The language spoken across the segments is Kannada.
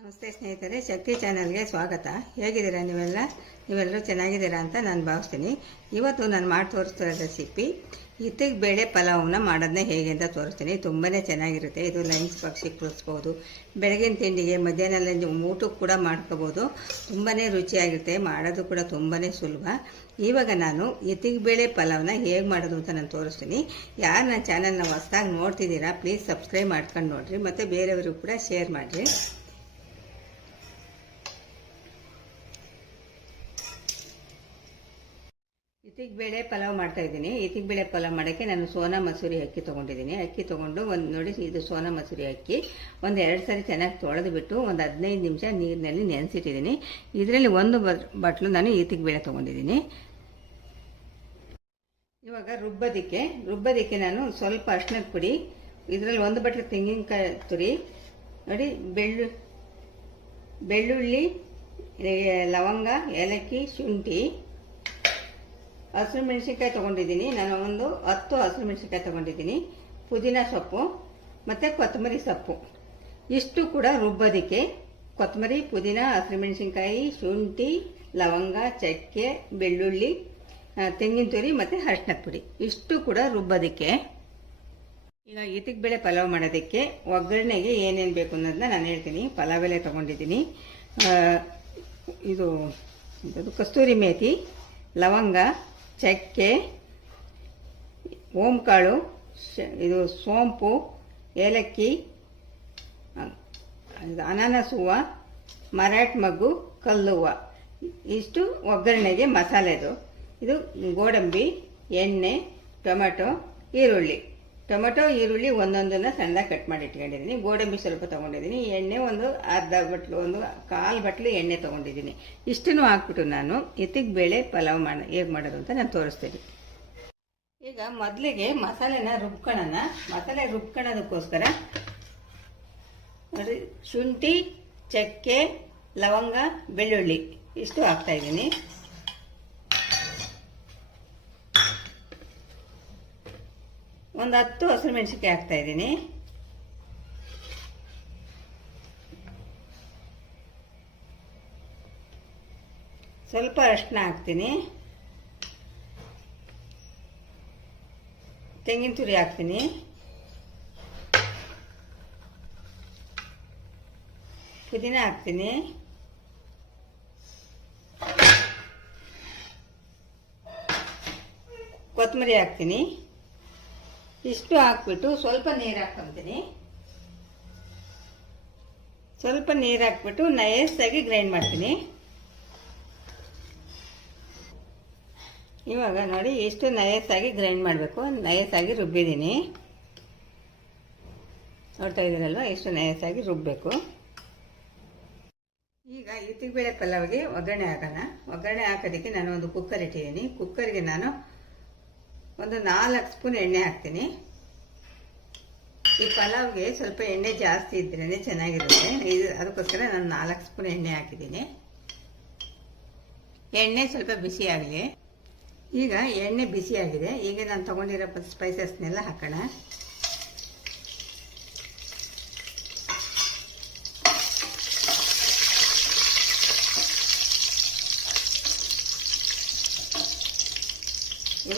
ನಮಸ್ತೆ ಸ್ನೇಹಿತರೆ, ಶಕ್ತಿ ಚಾನಲ್ಗೆ ಸ್ವಾಗತ. ಹೇಗಿದ್ದೀರಾ ನೀವೆಲ್ಲ? ನೀವೆಲ್ಲರೂ ಚೆನ್ನಾಗಿದ್ದೀರಾ ಅಂತ ನಾನು ಭಾವಿಸ್ತೀನಿ. ಇವತ್ತು ನಾನು ಮಾಡಿ ತೋರಿಸ್ತಿರೋ ರೆಸಿಪಿ ಇತ್ತಿಗೆ ಬೇಳೆ ಪಲಾವ್ನ ಮಾಡೋದನ್ನ ಹೇಗೆ ಅಂತ ತೋರಿಸ್ತೀನಿ. ತುಂಬಾ ಚೆನ್ನಾಗಿರುತ್ತೆ. ಇದು ಲಂಚ್ ಪಕ್ಷಿ ಕುಳಿಸ್ಬೋದು. ಬೆಳಗಿನ ತಿಂಡಿಗೆ ಮಧ್ಯಾಹ್ನ ಊಟಕ್ಕೆ ಕೂಡ ಮಾಡ್ಕೋಬೋದು. ತುಂಬಾ ರುಚಿಯಾಗಿರುತ್ತೆ. ಮಾಡೋದು ಕೂಡ ತುಂಬಾ ಸುಲಭ. ಇವಾಗ ನಾನು ಇತ್ತಿಗೆ ಬೇಳೆ ಪಲಾವ್ನ ಹೇಗೆ ಮಾಡೋದು ಅಂತ ನಾನು ತೋರಿಸ್ತೀನಿ. ಯಾರು ನನ್ನ ಚಾನಲ್ನ ಹೊಸ್ದಾಗಿ ನೋಡ್ತಿದ್ದೀರಾ, ಪ್ಲೀಸ್ ಸಬ್ಸ್ಕ್ರೈಬ್ ಮಾಡ್ಕೊಂಡು ನೋಡಿರಿ. ಮತ್ತು ಬೇರೆಯವ್ರಿಗೂ ಕೂಡ ಶೇರ್ ಮಾಡಿರಿ. ಇತ್ತಿಗೆ ಬೇಳೆ ಪಲಾವ್ ಮಾಡ್ತಾ ಇದ್ದೀನಿ. ಇತ್ತಿಗೆ ಬೇಳೆ ಪಲಾವ್ ಮಾಡೋಕ್ಕೆ ನಾನು ಸೋನಾ ಮಸೂರಿ ಅಕ್ಕಿ ತೊಗೊಂಡಿದ್ದೀನಿ. ಅಕ್ಕಿ ತೊಗೊಂಡು ಒಂದು ನೋಡಿ ಇದು ಸೋನಾ ಮಸೂರಿ ಅಕ್ಕಿ. ಒಂದು ಎರಡು ಸಾರಿ ಚೆನ್ನಾಗಿ ತೊಳೆದು ಬಿಟ್ಟು ಒಂದು ಹದಿನೈದು ನಿಮಿಷ ನೀರಿನಲ್ಲಿ ನೆನೆಸಿಟ್ಟಿದ್ದೀನಿ. ಇದರಲ್ಲಿ ಒಂದು ಬಟ್ಲು ನಾನು ಇತ್ತಿಗೆ ಬೇಳೆ ತೊಗೊಂಡಿದ್ದೀನಿ. ಇವಾಗ ರುಬ್ಬೋದಕ್ಕೆ ರುಬ್ಬೋದಕ್ಕೆ ನಾನು ಸ್ವಲ್ಪ ಅರ್ಶಿನದ ಪುಡಿ, ಇದರಲ್ಲಿ ಒಂದು ಬಟ್ಲು ತೆಂಗಿನಕಾಯಿ ತುರಿ, ನೋಡಿ ಬೆಳ್ಳು, ಬೆಳ್ಳುಳ್ಳಿ, ಲವಂಗ, ಏಲಕ್ಕಿ, ಶುಂಠಿ ಹಸಿರು ಮೆಣಸಿನ್ಕಾಯಿ ತೊಗೊಂಡಿದ್ದೀನಿ. ನಾನು ಒಂದು ಹತ್ತು ಹಸಿರು ಮೆಣಸಿನ್ಕಾಯಿ ತೊಗೊಂಡಿದ್ದೀನಿ. ಪುದೀನ ಸೊಪ್ಪು ಮತ್ತು ಕೊತ್ತಂಬರಿ ಸೊಪ್ಪು. ಇಷ್ಟು ಕೂಡ ರುಬ್ಬೋದಕ್ಕೆ ಕೊತ್ತಂಬರಿ, ಪುದೀನ, ಹಸಿರು ಮೆಣಸಿನ್ಕಾಯಿ, ಶುಂಠಿ, ಲವಂಗ, ಚಕ್ಕೆ, ಬೆಳ್ಳುಳ್ಳಿ ತೆಂಗಿನ ತುರಿ ಮತ್ತು ಅರ್ಶಿನದ ಪುಡಿ. ಇಷ್ಟು ಕೂಡ ರುಬ್ಬೋದಕ್ಕೆ. ಈಗ ಇತಿಗೆ ಬೇಳೆ ಪಲಾವ್ ಮಾಡೋದಕ್ಕೆ ಒಗ್ಗರಣೆಗೆ ಏನೇನು ಬೇಕು ಅನ್ನೋದನ್ನ ನಾನು ಹೇಳ್ತೀನಿ. ಪಲಾವ್ ಎಲೆ ತೊಗೊಂಡಿದ್ದೀನಿ. ಇದು ಕಸ್ತೂರಿ ಮೇಥಿ ಲವಂಗ ಚಕ್ಕೆ, ಓಂಕಾಳು ಇದು ಸೋಂಪು, ಏಲಕ್ಕಿ ಅನಾನಸ್ ಹೂವು, ಮರಾಠ ಮಗ್ಗು, ಕಲ್ಲು ಹೂವು. ಇಷ್ಟು ಒಗ್ಗರಣೆಗೆ ಮಸಾಲೆದು ಇದು ಗೋಡಂಬಿ, ಎಣ್ಣೆ, ಟೊಮೆಟೊ, ಈರುಳ್ಳಿ. ಟೊಮೆಟೊ, ಈರುಳ್ಳಿ ಒಂದೊಂದನ್ನು ಸಣ್ಣ ಕಟ್ ಮಾಡಿ ಇಟ್ಕೊಂಡಿದ್ದೀನಿ. ಗೋಡಂಬಿ ಸ್ವಲ್ಪ ತೊಗೊಂಡಿದ್ದೀನಿ. ಎಣ್ಣೆ ಒಂದು ಅರ್ಧ ಬಟ್ಲು, ಒಂದು ಕಾಲು ಬಟ್ಲು ಎಣ್ಣೆ ತೊಗೊಂಡಿದ್ದೀನಿ. ಇಷ್ಟನ್ನು ಹಾಕ್ಬಿಟ್ಟು ನಾನು ಎತ್ತಿಗೆ ಬೇಳೆ ಪಲಾವ್ ಮಾಡ, ಹೇಗೆ ಮಾಡೋದು ಅಂತ ನಾನು ತೋರಿಸ್ತೀನಿ. ಈಗ ಮೊದಲಿಗೆ ಮಸಾಲೆನ ರುಬ್ಕೊಳ್ಳೋಣ. ಮಸಾಲೆ ರುಬ್ಕೊಳ್ಳೋದಕ್ಕೋಸ್ಕರ ಶುಂಠಿ, ಚಕ್ಕೆ, ಲವಂಗ, ಬೆಳ್ಳುಳ್ಳಿ ಇಷ್ಟು ಹಾಕ್ತಾಯಿದ್ದೀನಿ ಒಂದು ಹತ್ತು ಹಸಿರು ಮೆಣಸಿನ್ಕಾಯಿ ಹಾಕ್ತಾ ಇದ್ದೀನಿ. ಸ್ವಲ್ಪ ಅರಿಶಿನ ಹಾಕ್ತೀನಿ. ತೆಂಗಿನ ತುರಿ ಹಾಕ್ತೀನಿ. ಪುದೀನ ಹಾಕ್ತೀನಿ. ಕೊತ್ತಂಬರಿ ಹಾಕ್ತೀನಿ. ಇಷ್ಟು ಹಾಕ್ಬಿಟ್ಟು ಸ್ವಲ್ಪ ನೀರು ಹಾಕ್ಕೊಂತೀನಿ. ಸ್ವಲ್ಪ ನೀರು ಹಾಕ್ಬಿಟ್ಟು ನಯಸ್ಸಾಗಿ ಗ್ರೈಂಡ್ ಮಾಡ್ತೀನಿ. ಇವಾಗ ನೋಡಿ ಇಷ್ಟು ನಯಸ್ಸಾಗಿ ಗ್ರೈಂಡ್ ಮಾಡಬೇಕು. ನಯಸ್ಸಾಗಿ ರುಬ್ಬಿದ್ದೀನಿ. ನೋಡ್ತಾ ಇದ್ದೀರಲ್ವ? ಇಷ್ಟು ನಯಸ್ಸಾಗಿ ರುಬ್ಬಬೇಕು ಈಗ ಇತ್ತಿಗೆ ಬೇಳೆ ಪಲಾವ್ಗೆ ಒಗ್ಗರಣೆ ಹಾಕೋಣ. ಒಗ್ಗರಣೆ ಹಾಕೋದಕ್ಕೆ ನಾನು ಒಂದು ಕುಕ್ಕರ್ ಇಟ್ಟಿದ್ದೀನಿ. ಕುಕ್ಕರ್ಗೆ ನಾನು ಒಂದು ನಾಲ್ಕು ಸ್ಪೂನ್ ಎಣ್ಣೆ ಹಾಕ್ತೀನಿ. ಈ ಪಲಾವ್ಗೆ ಸ್ವಲ್ಪ ಎಣ್ಣೆ ಜಾಸ್ತಿ ಇದ್ರೇ ಚೆನ್ನಾಗಿರುತ್ತೆ. ಇದು ಅದಕ್ಕೋಸ್ಕರ ನಾನು ನಾಲ್ಕು ಸ್ಪೂನ್ ಎಣ್ಣೆ ಹಾಕಿದ್ದೀನಿ. ಎಣ್ಣೆ ಸ್ವಲ್ಪ ಬಿಸಿ ಆಗಲಿ. ಈಗ ಎಣ್ಣೆ ಬಿಸಿಯಾಗಿದೆ ಈಗ ನಾನು ತೊಗೊಂಡಿರೋ ಸ್ಪೈಸಸ್ನೆಲ್ಲ ಹಾಕೋಣ.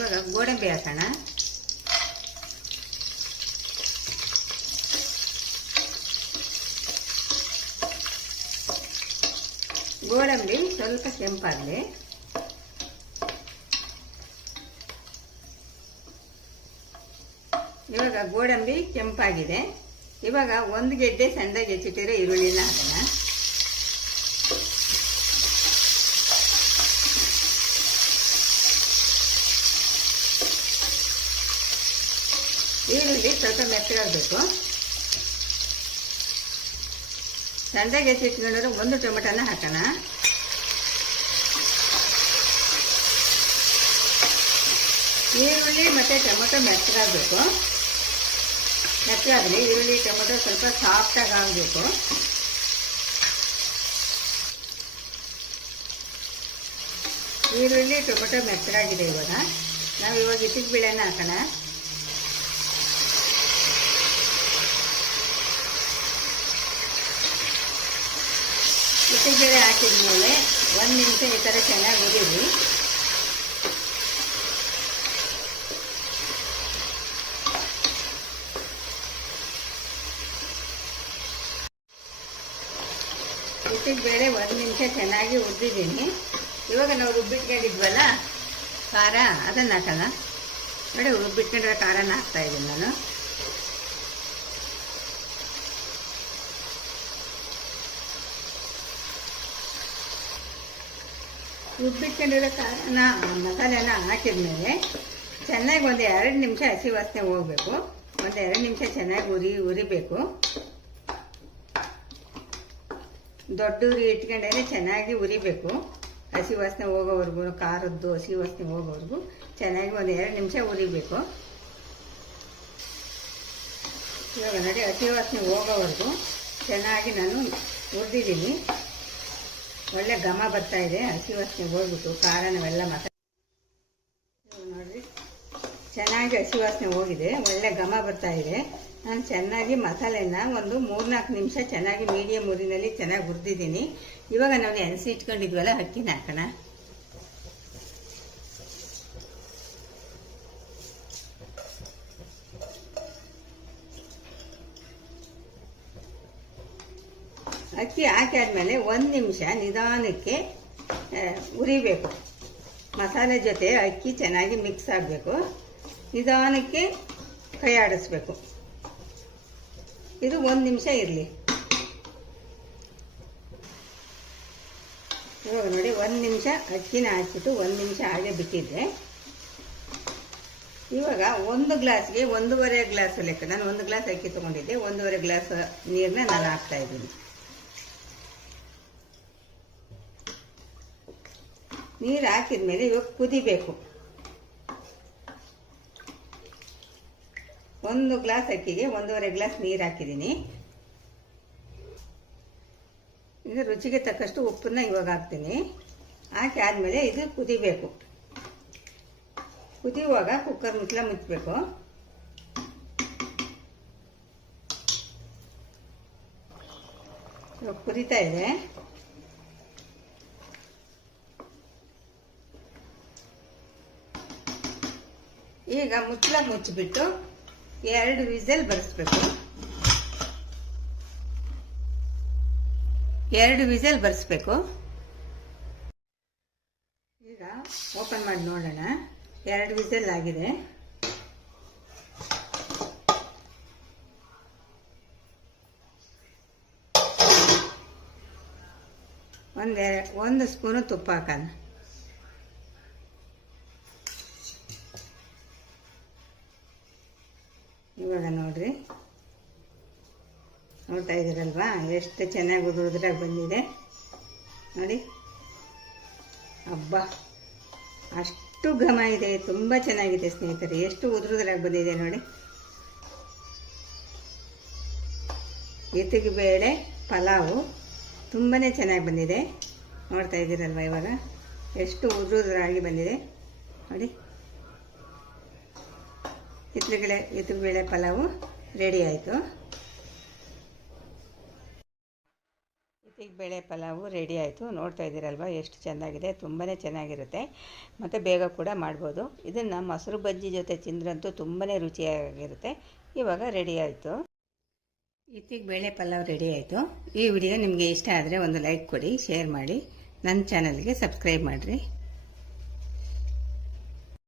ಇವಾಗ ಗೋಡಂಬಿ ಹಾಕೋಣ. ಗೋಡಂಬಿ ಸ್ವಲ್ಪ ಕೆಂಪಾಗಲಿ. ಇವಾಗ ಗೋಡಂಬಿ ಕೆಂಪಾಗಿದೆ. ಇವಾಗ ಒಂದು ಗೆಡ್ಡೆ ಸಣ್ಣದಾಗಿ ಹೆಚ್ಚಿಟ್ಟಿರೋ ಈರುಳ್ಳಿನ ಹಾಕೋಣ ಈರುಳ್ಳಿ ಮೆತ್ತಗಾಗಬೇಕು ಸಣ್ಣದಾಗಿ ಹೆಚ್ಚಿಟ್ಕೊಂಡ್ರೆ ಒಂದು ಟೊಮೆಟೋನ ಹಾಕೋಣ. ಈರುಳ್ಳಿ ಮತ್ತು ಟೊಮೆಟೊ ಮೆತ್ತಗಾಗಬೇಕು ಮೆತ್ತಗಾಗಲಿ ಈರುಳ್ಳಿ, ಟೊಮೆಟೊ ಸ್ವಲ್ಪ ಸಾಫ್ಟಾಗಿ ಆಗಬೇಕು. ಈರುಳ್ಳಿ, ಟೊಮೆಟೊ ಮೆತ್ತಗಾಗಿದೆ ಇವಾಗ. ನಾವು ಇವಾಗ ಇಟ್ಟಿಗೆ ಬೇಳೆನ ಹಾಕೋಣ. ಬೇಳೆ ಹಾಕಿದ ಮೇಲೆ ಒಂದು ನಿಮಿಷ ಈ ಥರ ಚೆನ್ನಾಗಿ ಉರಿರಿ ಬೇಳೆ ಒಂದು ನಿಮಿಷ ಚೆನ್ನಾಗಿ ಹುರಿದಿದ್ದೀನಿ ಇವಾಗ ನಾವು ರುಬ್ಬಿಟ್ಕೊಂಡಿದ್ವಲ್ಲ, ಖಾರ, ಅದನ್ನು ಹಾಕಲ್ಲ. ನೋಡಿ, ರುಬ್ಬಿಟ್ಕೊಂಡಿರೋ ಖಾರನ ಹಾಕ್ತಾ ಇದ್ದೀನಿ ನಾನು. ರುಬ್ಬಿಟ್ಕೊಂಡಿರೋ ಮಸಾಲೆ ಮಸಾಲೆನ ಹಾಕಿದ್ಮೇಲೆ ಚೆನ್ನಾಗಿ ಒಂದು ಎರಡು ನಿಮಿಷ ಹಸಿ ವಾಸನೆ ಹೋಗ್ಬೇಕು. ಒಂದು ಎರಡು ನಿಮಿಷ ಚೆನ್ನಾಗಿ ಉರಿ, ಉರಿಬೇಕು. ದೊಡ್ಡ ಉರಿ ಇಟ್ಕೊಂಡ್ರೆ ಚೆನ್ನಾಗಿ ಉರಿಬೇಕು. ಹಸಿ ವಾಸನೆ ಹೋಗೋವರೆಗೂ, ಖಾರದ್ದು ಹಸಿ ವಾಸನೆ ಹೋಗೋವರೆಗೂ ಚೆನ್ನಾಗಿ ಒಂದು ಎರಡು ನಿಮಿಷ ಉರಿಬೇಕು. ಇವಾಗ ನೋಡಿ, ಹಸಿ ವಾಸನೆ ಹೋಗೋವರೆಗೂ ಚೆನ್ನಾಗಿ ನಾನು ಹುರಿದಿದ್ದೀನಿ ಒಳ್ಳೆ ಘಮ ಬರ್ತಾ ಇದೆ. ಹಸಿ ವಾಸನೆ ಹೋಗ್ಬಿಟ್ಟು ಖಾರ ನಾವೆಲ್ಲ ಮಸಾಲೆ ನೋಡಿರಿ. ಚೆನ್ನಾಗಿ ಹಸಿ ವಾಸನೆ ಹೋಗಿದೆ. ಒಳ್ಳೆ ಘಮ ಬರ್ತಾ ಇದೆ. ನಾನು ಚೆನ್ನಾಗಿ ಮಸಾಲೆನ ಒಂದು ಮೂರ್ನಾಲ್ಕು ನಿಮಿಷ ಚೆನ್ನಾಗಿ ಮೀಡಿಯಮ್ ಊರಿನಲ್ಲಿ ಚೆನ್ನಾಗಿ ಹುರಿದಿದ್ದೀನಿ. ಇವಾಗ ನಾವು ನೆನೆಸಿ ಇಟ್ಕೊಂಡಿದ್ವಲ್ಲ, ಅಕ್ಕಿನ ಹಾಕೋಣ. ಅಕ್ಕಿ ಹಾಕಾದ್ಮೇಲೆ ಒಂದು ನಿಮಿಷ ನಿಧಾನಕ್ಕೆ ಉರಿಬೇಕು. ಮಸಾಲೆ ಜೊತೆ ಅಕ್ಕಿ ಚೆನ್ನಾಗಿ ಮಿಕ್ಸ್ ಆಗಬೇಕು. ನಿಧಾನಕ್ಕೆ ಕೈ ಆಡಿಸ್ಬೇಕು. ಇದು ಒಂದು ನಿಮಿಷ ಇರಲಿ. ಇವಾಗ ನೋಡಿ, ಒಂದು ನಿಮಿಷ ಅಕ್ಕಿನ ಹಾಕಿಬಿಟ್ಟು ಒಂದು ನಿಮಿಷ ಹಾಗೆ ಬಿಟ್ಟಿದ್ದೆ. ಇವಾಗ ಒಂದು ಗ್ಲಾಸ್ಗೆ ಒಂದೂವರೆ ಗ್ಲಾಸ್ ಲೆಕ್ಕ. ನಾನು ಒಂದು ಗ್ಲಾಸ್ ಅಕ್ಕಿ ತೊಗೊಂಡಿದ್ದೆ, ಒಂದೂವರೆ ಗ್ಲಾಸ್ ನೀರನ್ನ ನಾನು ಹಾಕ್ತಾ ಇದ್ದೀನಿ. ನೀರು ಹಾಕಿದ ಮೇಲೆ ಇವಾಗ ಕುದಿಬೇಕು. ಒಂದು ಗ್ಲಾಸ್ ಅಕ್ಕಿಗೆ ಒಂದೂವರೆ ಗ್ಲಾಸ್ ನೀರು ಹಾಕಿದ್ದೀನಿ. ಇದು ರುಚಿಗೆ ತಕ್ಕಷ್ಟು ಉಪ್ಪನ್ನ ಇವಾಗ ಹಾಕ್ತೀನಿ. ಹಾಕಿ ಆದಮೇಲೆ ಇದು ಕುದಿಬೇಕು. ಕುದಿಯುವಾಗ ಕುಕ್ಕರ್ ಮುಚ್ಚಲ ಮುಚ್ಚಬೇಕು. ಇವಾಗ ಕುದಿತಾ ಇದೆ. ಈಗ ಮುಚ್ಚಳ ಮುಚ್ಚಿಬಿಟ್ಟು ಎರಡು ವಿಸಲ್ ಬರೆಸ್ಬೇಕು. ಎರಡು ವಿಸಲ್ ಬರೆಸ್ಬೇಕು. ಈಗ ಓಪನ್ ಮಾಡಿ ನೋಡೋಣ. ಎರಡು ವಿಸಲ್ ಆಗಿದೆ. ಒಂದೇ ಒಂದು ಸ್ಪೂನು ತುಪ್ಪ ಹಾಕೋಣ. ನೋಡ್ತಾ ಇದ್ದೀರಲ್ವಾ? ಎಷ್ಟು ಚೆನ್ನಾಗಿ ಉದುರುದ್ರಾಗ ಬಂದಿದೆ. ನೋಡಿ. ಹಬ್ಬ ಅಷ್ಟು ಘಮ ಇದೆ. ತುಂಬ ಚೆನ್ನಾಗಿದೆ ಸ್ನೇಹಿತರೆ. ಎಷ್ಟು ಉದುರುದ್ರಾಗ ಬಂದಿದೆ ನೋಡಿ. ಎತ್ತಿಗೆ ಬೇಳೆ, ಪಲಾವು ತುಂಬಾ ಚೆನ್ನಾಗಿ ಬಂದಿದೆ. ನೋಡ್ತಾ ಇದ್ದೀರಲ್ವ ಇವಾಗ? ಎಷ್ಟು ಉದುರುದ್ರಾಗಿ ಬಂದಿದೆ. ನೋಡಿ. ಹಿತ್ತಲುಗಳೆ ಬೇಳೆ, ಪಲಾವು ರೆಡಿ ಆಯಿತು. ಬೇಳೆ ಪಲಾವು ರೆಡಿ ಆಯಿತು. ನೋಡ್ತಾ ಇದ್ದೀರಲ್ವ? ಎಷ್ಟು ಚೆನ್ನಾಗಿದೆ? ತುಂಬಾ ಚೆನ್ನಾಗಿರುತ್ತೆ. ಮತ್ತು ಬೇಗ ಕೂಡ ಮಾಡ್ಬೋದು. ಇದನ್ನು ಮೊಸರು ಬಜ್ಜಿ ಜೊತೆ ತಿಂದ್ರಂತೂ ತುಂಬಾ ರುಚಿಯಾಗಿರುತ್ತೆ. ಇವಾಗ ರೆಡಿ ಆಯಿತು. ಇತ್ತಿಗೆ ಬೇಳೆ ಪಲಾವ್ ರೆಡಿ ಆಯಿತು. ಈ ವಿಡಿಯೋ ನಿಮಗೆ ಇಷ್ಟ ಆದರೆ ಒಂದು ಲೈಕ್ ಕೊಡಿ ಶೇರ್ ಮಾಡಿ. ನನ್ನ ಚಾನಲ್ಗೆ ಸಬ್ಸ್ಕ್ರೈಬ್ ಮಾಡಿರಿ.